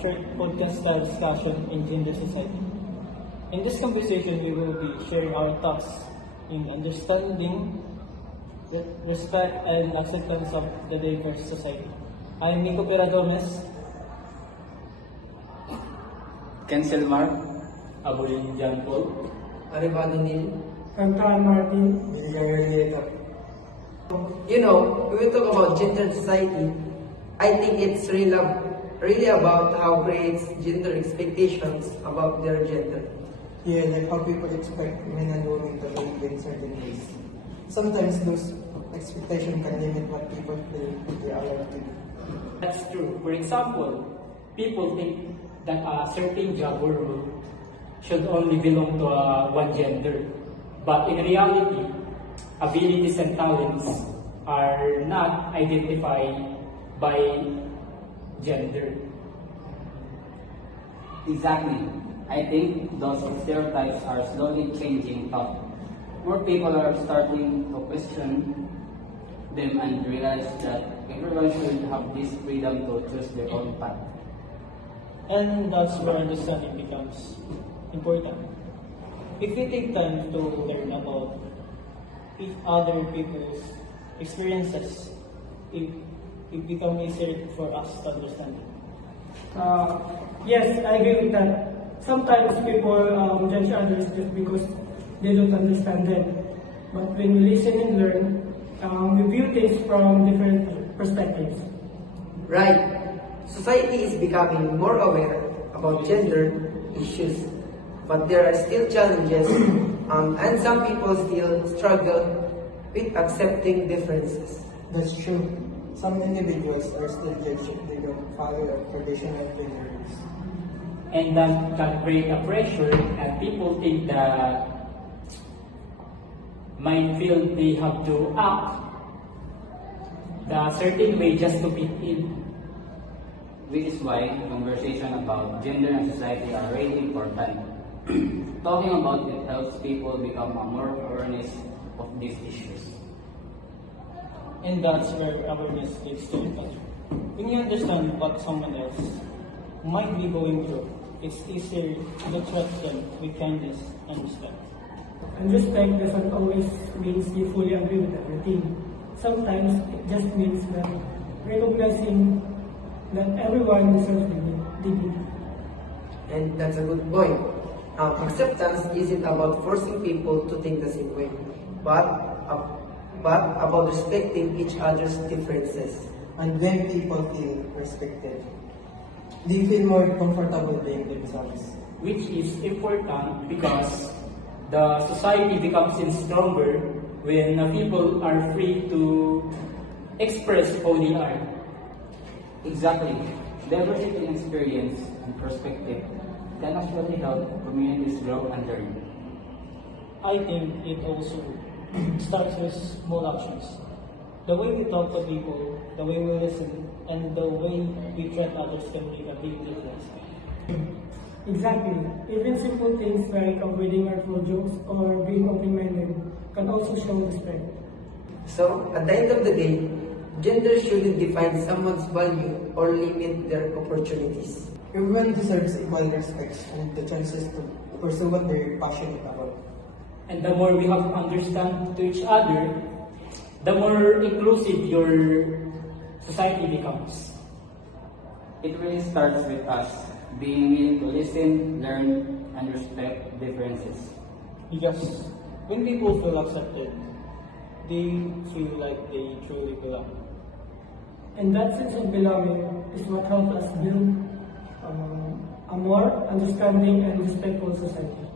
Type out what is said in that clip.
short podcast-style discussion in gender society. In this conversation, we will be sharing our thoughts in understanding, respect, and acceptance of the diverse society. I am Nico Pera Gomez. Cancel Mark, Abulin John Paul, Arevalo Neil. Anton Martin. You know, when we talk about gender society, I think it's really about how creates gender expectations about their gender. Yeah, like how people expect men and women to behave in certain ways. Sometimes those expectations can limit what people feel they are allowed to do. That's true. For example, people think that a certain job or role should only belong to one gender. But in reality, abilities and talents are not identified by gender. exactly. I think those stereotypes are slowly changing thought. More people are starting to question them and realize that everyone should have this freedom to choose their own path. And that's where understanding becomes important. If we take time to learn about other people's experiences, it becomes easier for us to understand it. Yes, I agree with that. Sometimes people judge others just because they don't understand them. But when we listen and learn, we view things from different perspectives. Right. Society is becoming more aware about gender issues, but there are still challenges, and some people still struggle with accepting differences. That's true. Some individuals are still judged if they don't follow traditional gender roles. And that can create a pressure, and people think that might feel they have to act the certain way just to fit in. Which is why conversation about gender and society are really important. Talking about it helps people become a more awareness of these issues. And that's where awareness leads to empathy. When you understand what someone else might be going through, it's easier to trust them with kindness and respect. And respect doesn't always mean you fully agree with everything. Sometimes it just means that recognizing that everyone deserves dignity. And that's a good point. Acceptance isn't about forcing people to think the same way, but about respecting each other's differences. And when people feel respected, they feel more comfortable being themselves. Which is important because the society becomes stronger when people are free to express who they are. Exactly. Diversity in experience and perspective can actually help communities grow and learn. I think it also starts with small actions. The way we talk to people, the way we listen, and the way we treat others can make a big difference. Exactly. Even simple things like avoiding hurtful jokes or being open-minded can also show respect. So, at the end of the day, gender shouldn't define someone's value or limit their opportunities. Everyone deserves equal respect and the chances to pursue what they're passionate about. And the more we have to understand to each other, the more inclusive your society becomes. It really starts with us being willing to listen, learn, and respect differences. Because when people feel accepted, they feel like they truly belong. And that sense of belonging is what helps us build a more understanding and respectful society.